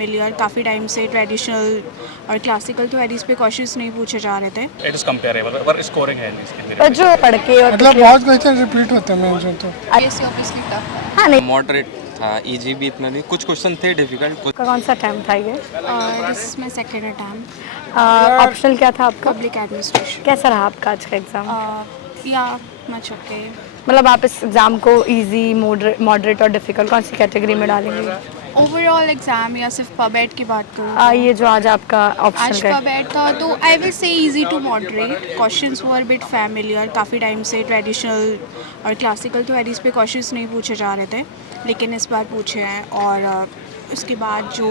Familiar, काफ़ी time से traditional और क्लासिकल तो एडिस पे क्वेश्चंस नहीं पूछे जा रहे थे। इट इज कंपेरेबल पर स्कोरिंग है इसके पर जो पढ़ के और मतलब बहुत क्वेश्चन रिपीट होते हैं मेंशन तो। ये ऑब्वियसली टफ है। हाँ नहीं मॉडरेट था, इजी भी इतना नहीं, कुछ क्वेश्चन थे डिफिकल्ट कुछ। कौन सा टाइम था ये? This is my second attempt. Optional क्या था आपका? Public administration. कैसा रहा आपका आज का एग्जाम? या मच ओके। मतलब आप इस एग्जाम को इजी, मॉडरेट और डिफिकल्ट कौन सी कैटेगरी में डालेंगे? ओवरऑल एग्ज़ाम या सिर्फ पबेट की बात करूँ ये जो आज आपका ऑप्शनल आज का पबेट था तो I will say easy to moderate. Questions were bit familiar, काफ़ी टाइम से ट्रेडिशनल और क्लासिकल तो एडिस पे क्वेश्चंस नहीं पूछे जा रहे थे, लेकिन इस बार पूछे हैं। और उसके बाद जो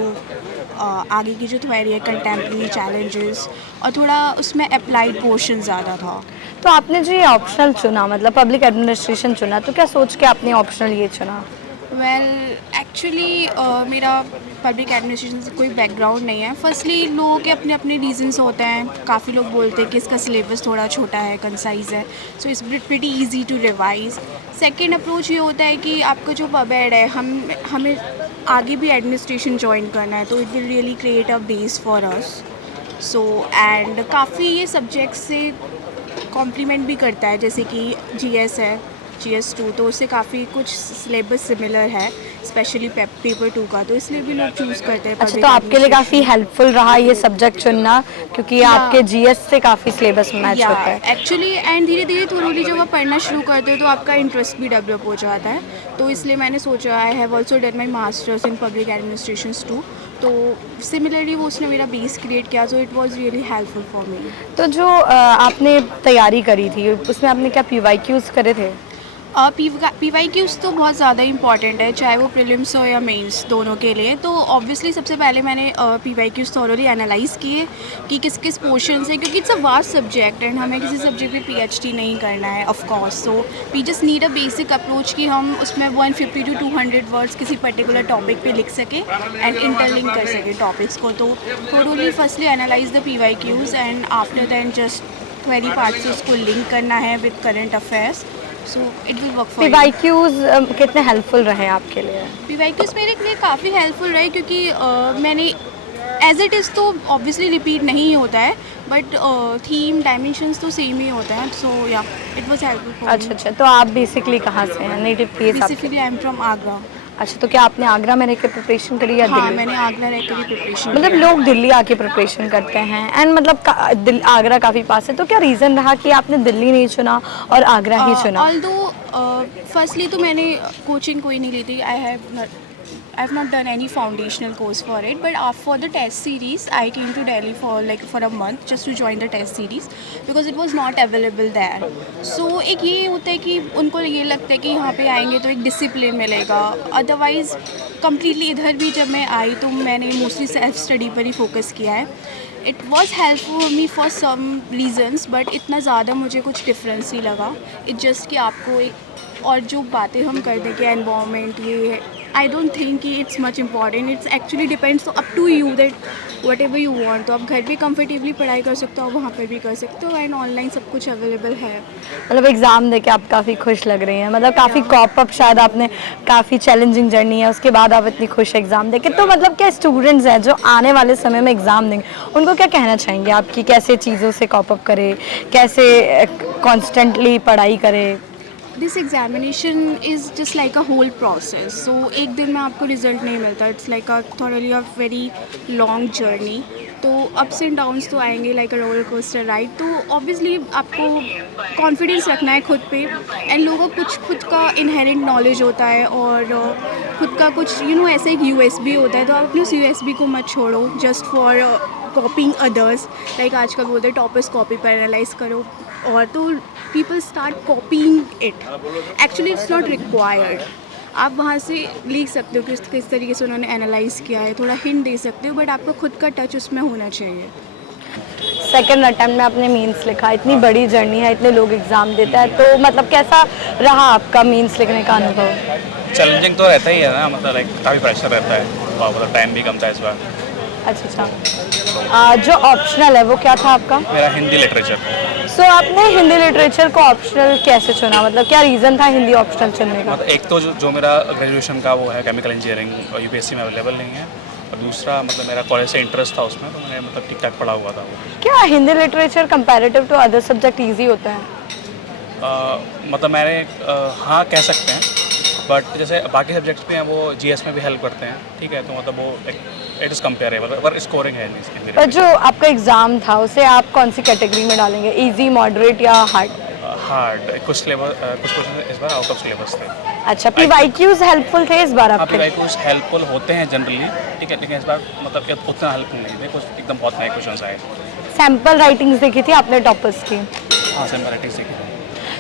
आगे की जो थ्योरी है, कंटेम्प्रेरी चैलेंजेस और थोड़ा उसमें अप्लाइड पोर्शन ज़्यादा था। तो आपने जो ये ऑप्शनल चुना, मतलब पब्लिक एडमिनिस्ट्रेशन चुना, तो क्या सोच के आपने ऑप्शनल ये चुना? वेल एक्चुअली मेरा पब्लिक एडमिनिस्ट्रेशन से कोई बैकग्राउंड नहीं है। फर्स्टली लोगों के अपने अपने रीजंस होते हैं। काफ़ी लोग बोलते हैं कि इसका सिलेबस थोड़ा छोटा है, कंसाइज है, so it's pretty easy to revise. Second approach ये होता है कि आपका जो पबेड है, हमें आगे भी एडमिनिस्ट्रेशन ज्वाइन करना है, तो it will really create a base for us. So and काफ़ी ये सब्जेक्ट से कॉम्प्लीमेंट भी करता है, जैसे कि जीएस है, GS2, तो उससे काफ़ी कुछ सिलेबस सिमिलर है, स्पेशली पेपर 2 का, तो इसलिए भी लोग चूज़ करते हैं। अच्छा, तो आपके लिए काफ़ी हेल्पफुल रहा ये सब्जेक्ट चुनना, क्योंकि आपके जीएस से काफ़ी सिलेबस मैच होता है एक्चुअली। एंड धीरे धीरे थोड़ी जब आप पढ़ना शुरू करते हो तो आपका इंटरेस्ट भी डेवलप हो जाता है, तो इसलिए मैंने सोचा I have also done my masters in public administration too, तो सिमिलरली वो उसने मेरा बेस क्रिएट किया, so it was really helpful for me. तो जो आपने तैयारी करी थी उसमें आपने क्या PYQs करे थे? PYQs तो बहुत ज़्यादा इंपॉर्टेंट है, चाहे वो प्रीलिम्स हो या मेंस, दोनों के लिए। तो ऑब्वियसली सबसे पहले मैंने PYQs थॉरोली एनालाइज़ किए कि किस किस पोर्शन से, क्योंकि it's a vast subject and हमें किसी सब्जेक्ट में PhD नहीं करना है of course, so we just need a basic approach कि हम उसमें 150 to 200 वर्ड्स किसी पर्टिकुलर टॉपिक पे लिख सकें एंड इंटरलिंक कर सकें टॉपिक्स को। तो thoroughly firstly analyse the PYQs and after than just query part से उसको लिंक करना है with current affairs, so it will work for you. PYQs कितने हेल्पफुल रहे आपके लिए? PYQs मेरे लिए काफ़ी हेल्पफुल रहे, क्योंकि मैंने एज इट इज़ तो ऑब्वियसली रिपीट नहीं होता है, बट थीम डायमेंशंस तो सेम ही होते हैं, सो या इट वाज हेल्पफुल फॉर मी। अच्छा, तो आप बेसिकली कहाँ से हैं? नेटिव प्लेस आपका? Basically I am from Agra. अच्छा, तो क्या आपने आगरा में रह के प्रिपरेशन करी या हाँ, दिल्ली? मैंने आगरा रह के भी प्रिपरेशन मतलब लोग दिल्ली आके प्रिपरेशन करते हैं एंड मतलब आगरा काफ़ी पास है, तो क्या रीज़न रहा कि आपने दिल्ली नहीं चुना और आगरा ही चुना? ऑल्दो फर्स्टली तो मैंने कोचिंग कोई नहीं ली थी। I have not done any foundational course for it, but for the test series, I came to Delhi for a month just to join the test series because it was not available there. So एक ये होता है कि उनको ये लगता है कि यहाँ पे आएंगे तो एक डिसिप्लिन मिलेगा, अदरवाइज़ कम्प्लीटली इधर भी जब मैं आई तो मैंने मोस्टली सेल्फ स्टडी पर ही फोकस किया है। It was helpful for me for some reasons, but इतना ज़्यादा मुझे कुछ डिफरेंस नहीं लगा। इट जस्ट कि आपको एक और जो बातें हम करते कि एनवायरनमेंट ये है, आई डोंट थिंक कि it's much important, it's actually depends तो up to you that whatever you want. तो आप घर भी कंफर्टेबली पढ़ाई कर सकते हो, वहाँ पर भी कर सकते हो, एंड ऑनलाइन सब कुछ अवेलेबल है। मतलब एग्ज़ाम देके आप काफ़ी खुश लग रही हैं, मतलब काफ़ी कॉप अप, शायद आपने काफ़ी चैलेंजिंग जर्नी है, उसके बाद आप इतनी खुश एग्ज़ाम देके। तो मतलब क्या स्टूडेंट्स हैं जो आने वाले समय में एग्ज़ाम देंगे, उनको क्या कहना चाहेंगे आप कि कैसे चीज़ों से कॉप अप करें, कैसे कॉन्स्टेंटली पढ़ाई करें? This examination is just like a whole process, so एक दिन में आपको रिजल्ट नहीं मिलता। It's like a thoroughly a very long journey, तो अप्स एंड डाउन्स तो आएंगे like a roller coaster ride. तो ऑब्वियसली आपको कॉन्फिडेंस रखना है खुद पे, एंड लोगों को कुछ खुद का इनहेरेंट नॉलेज होता है और खुद का कुछ ऐसे एक USB होता है, तो आप अपने उस USB को मत छोड़ो जस्ट फॉर कॉपिंग अदर्स। लाइक आजकल बोलते हैं टॉपर्स कॉपी पर एनालाइज करो, और तो people start copying it, actually it's not required. आप वहाँ से लिख सकते हो कि किस तरीके से उन्होंने एनालाइज किया है, थोड़ा हिंट दे सकते हो, बट आपका खुद का टच उसमें होना चाहिए। सेकेंड अटेम्प्ट में आपने मीन्स लिखा, इतनी बड़ी जर्नी है, इतने लोग एग्ज़ाम देते हैं, तो मतलब कैसा रहा आपका मीन्स लिखने का अनुभव? चैलेंजिंग तो रहता ही है ना, मतलब लाइक काफ़ी प्रेशर रहता है, मतलब टाइम भी कम था इस बार। अच्छा, जो ऑप्शनल है वो क्या था आपका? मेरा हिंदी लिटरेचर। सो आपने हिंदी लिटरेचर को ऑप्शनल कैसे चुना, मतलब क्या रीज़न था हिंदी ऑप्शनल चुनने का? मतलब एक तो जो मेरा ग्रेजुएशन का वो है केमिकल इंजीनियरिंग और UPSC में अवेलेबल नहीं है, और दूसरा मतलब मेरा कॉलेज से इंटरेस्ट था उसमें, तो मैंने मतलब ठीक ठाक पढ़ा हुआ था वो। क्या Hindi literature comparative to other subject easy होता है? मतलब मैंने हाँ कह सकते हैं, बट जैसे बाकी सब्जेक्ट्स भी हैं वो जीएस में भी हेल्प करते हैं, ठीक है, तो मतलब वो इट इज़ कंपेरेबल, पर स्कोरिंग है इसकी। पर जो आपका एग्ज़ाम था उसे आप कौन सी कैटेगरी में डालेंगे, इजी, मॉडरेट या हार्ड? हार्ड, कुछ क्वेश्चन इस बार आउट ऑफ सिलेबस थे। अच्छा, पीवाईक्यूज हेल्पफुल थे इस बार हाँ, आपके? पीवाईक्यूज हेल्पफुल होते हैं जनरली, ठीक है, लेकिन इस बार मतलब उतना हेल्पफुल नहीं थे, कुछ एकदम बहुत नए क्वेश्चन आए। सैम्पल राइटिंग्स देखी थी आपने टॉपर्स की? हाँ, सिंपल राइटिंग सीखी थी।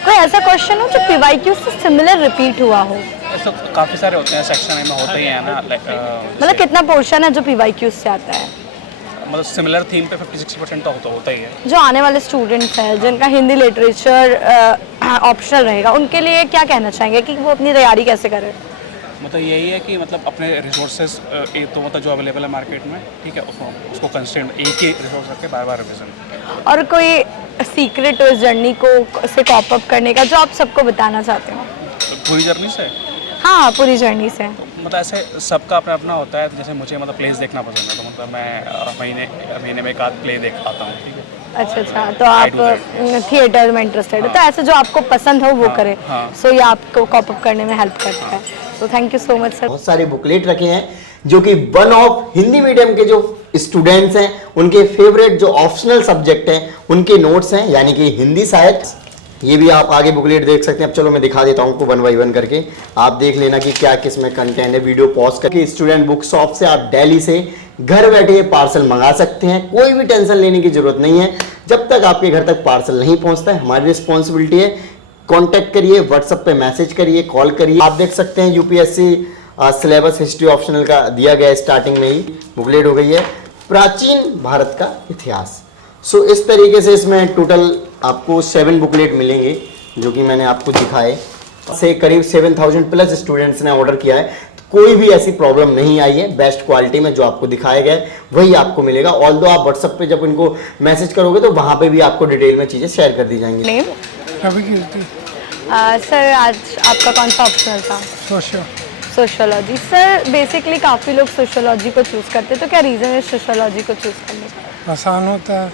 कोई ऐसा क्वेश्चन हो जो पीवाईक्यू से सिमिलर रिपीट हुआ हो? ऐसे काफ़ी सारे होते हैं, सेक्शन में होते ही हैं ना, मतलब कितना पोर्शन है जो पीवाईक्यू से आता है? मतलब सिमिलर थीम पे 50-60% तो होता ही है। जो आने वाले स्टूडेंट्स हैं जिनका हिंदी लिटरेचर ऑप्शनल रहेगा, उनके लिए क्या कहना चाहेंगे कि वो अपनी तैयारी कैसे करें? मतलब यही है कि मतलब अपने रिसोर्सेज एक तो मतलब जो अवेलेबल है मार्केट में, ठीक है, उसको कंस्टेंट एक ही रिसोर्स रख के बार बार रिविजन। और कोई सीक्रेट उस जर्नी को से कॉप अप करने का जो आप सबको बताना चाहते हो? पूरी जर्नी से हाँ, पूरी जर्नी से। मतलब ऐसे सबका अपना अपना होता है, जैसे मुझे मतलब प्लेस देखना पसंद है, तो मतलब मैं महीने में एक आध प्ले देख आता हूँ, ठीक है। अच्छा, तो आप थिएटर में इंटरेस्टेड है, तो ऐसे जो आपको पसंद हो वो करें, सो ये आपको कॉप अप करने में हेल्प करता है। तो thank you so much sir. बहुत सारे बुकलेट रखे हैं जो कि वन ऑफ हिंदी मीडियम के जो स्टूडेंट्स हैं उनके फेवरेट जो ऑप्शनल सब्जेक्ट हैं उनके नोट्स हैं, यानी कि हिंदी साहित्य। ये भी आप आगे बुकलेट देख सकते हैं। अब चलो मैं दिखा देता हूँ आपको वन बाई वन करके, आप देख लेना कि क्या किस में कंटेंट है। वीडियो पॉज करके स्टूडेंट बुक शॉप से आप दिल्ली से घर बैठे ये पार्सल मंगा सकते हैं, कोई भी टेंशन लेने की जरूरत नहीं है। जब तक आपके घर तक पार्सल नहीं पहुंचता है हमारी रिस्पॉन्सिबिलिटी है। कॉन्टैक्ट करिए, व्हाट्सएप पे मैसेज करिए, कॉल करिए। आप देख सकते हैं यूपीएससी सिलेबस हिस्ट्री ऑप्शनल का दिया गया है, स्टार्टिंग में ही बुकलेट हो गई है प्राचीन भारत का इतिहास। सो इस तरीके से इसमें टोटल आपको 7 बुकलेट मिलेंगे जो कि मैंने आपको दिखाए। से करीब 7000 प्लस स्टूडेंट्स ने ऑर्डर किया है, तो कोई भी ऐसी प्रॉब्लम नहीं आई है। बेस्ट क्वालिटी में जो आपको दिखाया गया है वही आपको मिलेगा। ऑल्दो आप व्हाट्सएप पे जब इनको मैसेज करोगे तो वहाँ पे भी आपको डिटेल में चीज़ें शेयर कर दी जाएंगी। नेम? रवि कीर्ति। सर आज आपका कौन सा ऑप्शनल था? सोशियोलॉजी। सर बेसिकली काफ़ी लोग सोशियोलॉजी को चूज़ करते हैं, तो क्या रीज़न है सोशियोलॉजी को चूज़ करने का? आसान होता है,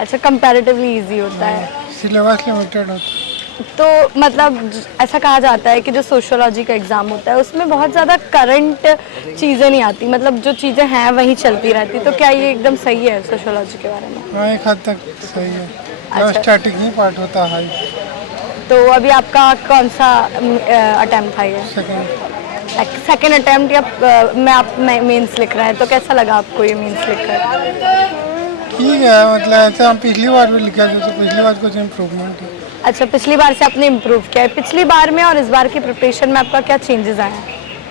अच्छा, कंपैरेटिवली इजी होता है, सिलेबस लिमिटेड होता है। तो मतलब ऐसा कहा जाता है कि जो सोशियोलॉजी का एग्ज़ाम होता है उसमें बहुत ज़्यादा करंट चीज़ें नहीं आती, मतलब जो चीज़ें हैं वही चलती रहती, तो क्या ये एकदम सही है सोशियोलॉजी के बारे में? हाँ, एक हद तक सही है। अच्छा। स्टैटिक ही पार्ट होता है। तो अभी आपका कौन सा अटैम्प्ट था ये? सेकेंड अटैम्प्ट या आप मेंस लिख रहे हैं, तो कैसा लगा आपको ये मेंस लिखकर? ठीक है, मतलब ऐसे हम पिछली बार भी लिखा था, तो पिछली बार कुछ इम्प्रूवमेंट है। अच्छा, पिछली बार से आपने इम्प्रूव किया है। पिछली बार में और इस बार की प्रिपरेशन में आपका क्या चेंजेस आए हैं?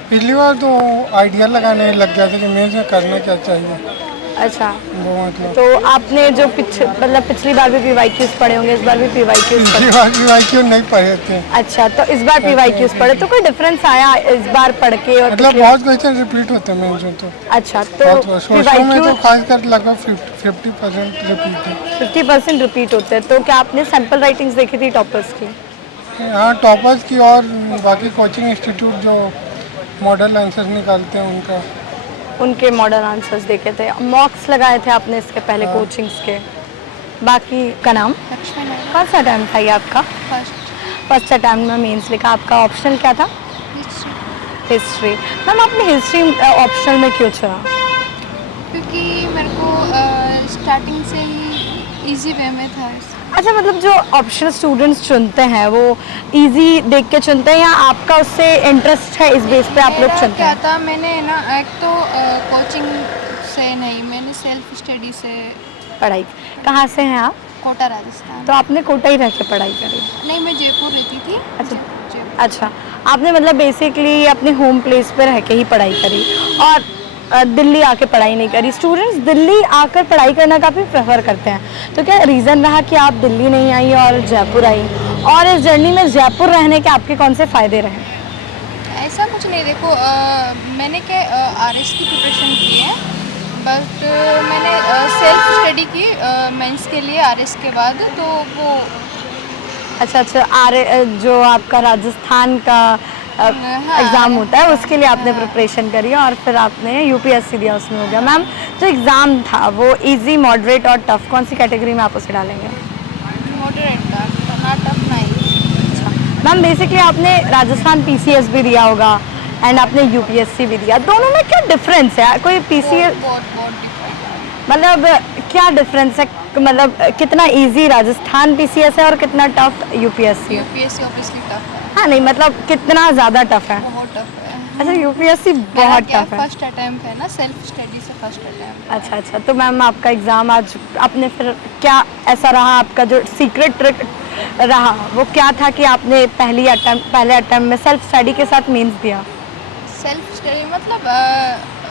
पिछली बार तो आइडिया लगाने लग गया था कि मेरे से करना क्या चाहिए, अच्छा, वो मतलब तो आपने जो पिछली बार भी पीवाईक्यूज पढ़े होंगे, इस बार भी पीवाईक्यूज पिछली बार पीवाईक्यू नहीं पढ़े थे। अच्छा, तो इस बार पीवाईक्यूज पढ़े, तो कोई डिफरेंस आया इस बार पढ़ के और मतलब बहुत क्वेश्चन रिपीट होते हैं मेरे तो। अच्छा, तो सोशल में तो खासकर लगभग 50% रिपीट है। 50% रिपीट होते हैं। तो क्या आपने सैम्पल राइटिंग्स देखी थी टॉपर्स की? हाँ, टॉपर्स की और बाकी कोचिंग इंस्टीट्यूट जो मॉडल आंसर्स निकालते हैं उनके मॉडल आंसर्स देखे थे, मॉक्स लगाए थे आपने इसके पहले कोचिंग्स के? बाकी का नाम? लक्ष्मण है। कौन सा अटैम्प्ट था ये आपका? फर्स्ट अटैम्प्ट में मेंस लिखा। आपका ऑप्शनल क्या था? हिस्ट्री। मैम आपने हिस्ट्री ऑप्शनल में क्यों चुना? क्योंकि मेरे को स्टार्टिंग से ही इजी वे में था। अच्छा, मतलब जो ऑप्शनल स्टूडेंट्स चुनते हैं वो इजी देख के चुनते हैं या आपका उससे इंटरेस्ट है इस बेस पे आप लोग चुनते क्या हैं? था, मैंने ना एक तो कोचिंग से नहीं, मैंने सेल्फ स्टडी से पढ़ाई। कहाँ से हैं आप? कोटा राजस्थान। तो आपने कोटा ही रह के पढ़ाई करी? नहीं, मैं जयपुर रहती थी। अच्छा, अच्छा, आपने मतलब बेसिकली अपने होम प्लेस पे रह के ही पढ़ाई करी और दिल्ली आके पढ़ाई नहीं करी। स्टूडेंट्स दिल्ली आकर पढ़ाई करना काफ़ी प्रेफर करते हैं, तो क्या रीज़न रहा कि आप दिल्ली नहीं आई और जयपुर आई, और इस जर्नी में जयपुर रहने के आपके कौन से फ़ायदे रहे? ऐसा कुछ नहीं, देखो मैंने क्या आरएस की प्रिपरेशन की है, बट मैंने सेल्फ स्टडी की मेंस के लिए आरएस के बाद, तो वो अच्छा, जो आपका राजस्थान का एग्ज़ाम होता है, उसके लिए आपने प्रिपरेशन करी और फिर आपने यूपीएससी दिया, उसमें हो गया। मैम जो एग्ज़ाम था वो इजी, मॉडरेट और टफ, कौन सी कैटेगरी में आप उसे डालेंगे? मॉडरेट था, ना टफ नहीं। मैम बेसिकली आपने राजस्थान पीसीएस भी दिया होगा एंड आपने यूपीएससी भी दिया, दोनों में क्या डिफरेंस है? कोई पीसीएस बहुत डिफरेंट। मतलब क्या डिफरेंस है, मतलब कितना इजी राजस्थान पीसीएस है और कितना टफ यूपीएससी है? यूपीएससी ऑब्वियसली टफ है, हाँ नहीं मतलब कितना ज़्यादा टफ है? बहुत टफ है। अच्छा यूपीएससी बहुत टफ है। फर्स्ट अटेम्प्ट है ना, सेल्फ स्टडी से फर्स्ट अटेम्प्ट। अच्छा, तो मैम आपका एग्ज़ाम आज आपने फिर क्या ऐसा रहा, आपका जो सीक्रेट ट्रिक रहा वो क्या था कि आपने पहले अटेम्प्ट में सेल्फ स्टडी के साथ मेंस दिया? सेल्फ स्टडी मतलब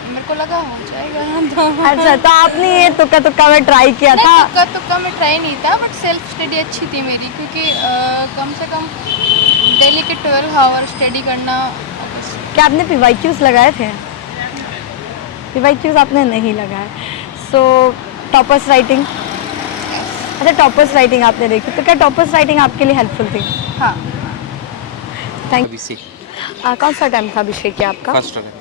मेरे को लगा हो जाएगा तो अच्छा, तो आपने ये तुक्का में ट्राई किया था? नहीं, तुक्का में ट्राई नहीं था, बट सेल्फ स्टडी अच्छी थी मेरी, क्योंकि कम से कम डेली के 12 आवर स्टडी करना। क्या आपने पीवाईक्यूज लगाए थे? पीवाईक्यूज आपने नहीं लगाए। सो टॉपर्स राइटिंग, अच्छा टॉपर्स राइटिंग आपने देखी, तो क्या टॉपर्स राइटिंग आपके लिए हेल्पफुल थी? हाँ, थैंक अभिषेक कौन सा टाइम था अभिषेक क्या आपका? First attempt.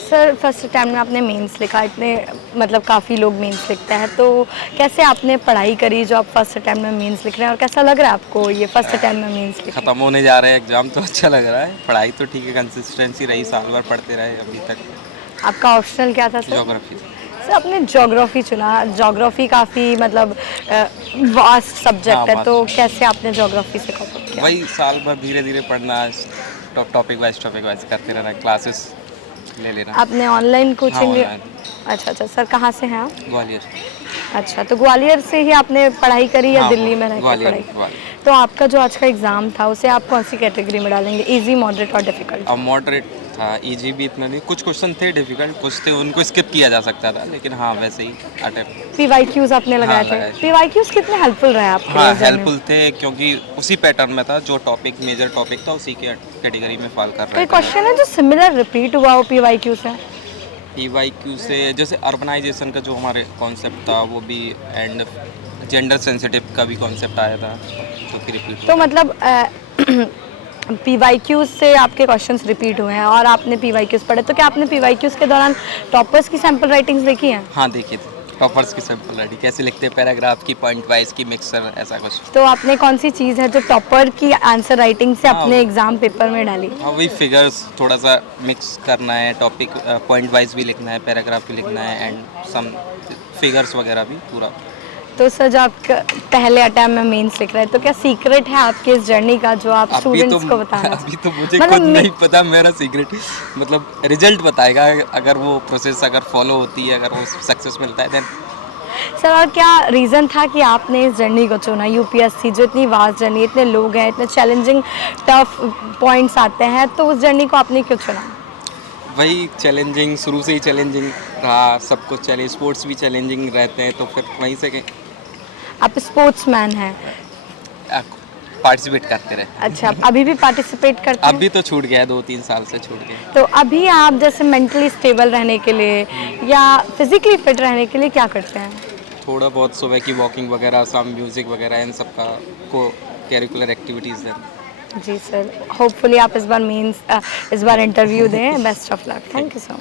Sir first time में आपने मेंस लिखा, इतने मतलब काफ़ी लोग मेंस लिखते हैं, तो कैसे आपने पढ़ाई करी जो आप फर्स्ट टाइम में मेंस लिख रहे हैं, और कैसा लग रहा है आपको ये फर्स्ट टाइम में मेंस लिख? ख़त्म होने जा रहे हैं एग्ज़ाम, तो अच्छा लग रहा है। पढ़ाई तो ठीक है, कंसिस्टेंसी रही, साल भर पढ़ते रहे अभी तक। आपका ऑप्शनल क्या था सर? ज्योग्राफी। सर आपने ज्योग्राफी चुना, ज्योग्राफी काफ़ी मतलब वास्ट सब्जेक्ट है, हाँ, तो कैसे आपने ज्योग्राफी से कवर किया? वही साल भर धीरे धीरे पढ़ना, टॉपिक वाइज करते रहना, क्लासेस ले लेना। आपने ऑनलाइन कोचिंग ली? online। अच्छा सर कहाँ से हैं आप? ग्वालियर। अच्छा, तो ग्वालियर से ही आपने पढ़ाई करी या हाँ, दिल्ली में रह के ग्वालियर, पढ़ाई? ग्वालियर। तो आपका जो आज का एग्ज़ाम था उसे आप कौन सी कैटेगरी में डालेंगे, इजी, मॉडरेट और डिफिकल्ट? अब मॉडरेट था, इजी भी इतना नहीं, कुछ क्वेश्चन थे डिफिकल्ट, कुछ थे उनको स्किप किया जा सकता था, लेकिन हाँ वैसे ही अटेम्प्ट। पीवाईक्यूज आपने लगाए थे? लगाए थे। पीवाईक्यूज कितने हेल्पफुल रहे आपके हाँ एग्जाम में? हेल्पफुल थे, क्योंकि उसी पैटर्न में था, जो टॉपिक मेजर टॉपिक था उसी के कैटेगरी में फॉल कर कोई रहा था। क्वेश्चन है जो सिमिलर रिपीट हुआ हो पीवाईक्यू से? पीवाईक्यू से जैसे अर्बनाइजेशन का जो हमारे कॉन्सेप्ट था वो भी, एंड जेंडर सेंसिटिव का भी कॉन्सेप्ट आया था, तो फिर रिपीट तो मतलब पीवाईक्यूज से आपके क्वेश्चंस रिपीट हुए हैं और आपने पीवाईक्यूज पढ़े, तो क्या आपने पीवाईक्यूज के दौरान टॉपर्स की सैम्पल राइटिंग्स देखी हैं? हाँ देखिए थे, टॉपर्स की सैम्पल रेडी कैसे लिखते हैं, पैराग्राफ की, पॉइंट वाइज की, मिक्सर, ऐसा कुछ। तो आपने कौन सी चीज़ है जो टॉपर की आंसर राइटिंग से हाँ, अपने एग्जाम पेपर में डाली? हाँ वही फिगर्स थोड़ा सा मिक्स करना है, टॉपिक पॉइंट वाइज भी लिखना है, पैराग्राफ भी लिखना है, एंड सम फिगर्स वगैरह भी पूरा। तो सर जो आप पहले अटैम्प्ट में मेंस लिख रहे हैं, तो क्या सीक्रेट है आपके इस जर्नी का जो आप स्टूडेंट्स को बताना? अभी तो मुझे मतलब खुद नहीं पता, मेरा सीक्रेट मतलब रिजल्ट बताएगा, अगर वो प्रोसेस अगर फॉलो होती है, अगर वो सक्सेस मिलता है देन। सर और क्या रीज़न था कि आपने इस जर्नी को चुना, यूपीएससी जो इतनी वास्ट जर्नी, इतने लोग हैं, इतने चैलेंजिंग टफ पॉइंट्स आते हैं, तो उस जर्नी को आपने क्यों चुना? वही चैलेंजिंग, शुरू से ही चैलेंजिंग रहा, सब कुछ चैलेंज, स्पोर्ट्स भी चैलेंजिंग रहते हैं, तो फिर वहीं से आप स्पोर्ट्समैन हैं? पार्टिसिपेट करते रहे। अच्छा, अभी भी पार्टिसिपेट करते हैं? अभी तो छूट गया है, 2-3 साल से छूट गया। तो अभी आप जैसे मेंटली स्टेबल रहने के लिए या फिजिकली फिट रहने के लिए क्या करते हैं? थोड़ा बहुत सुबह की वॉकिंग वगैरह, शाम म्यूज़िक वगैरह, इन सब का को करिकुलर एक्टिविटीज़ हैं। जी सर, होपफुली आप इस बार इंटरव्यू दें। Best of luck, thank you so much.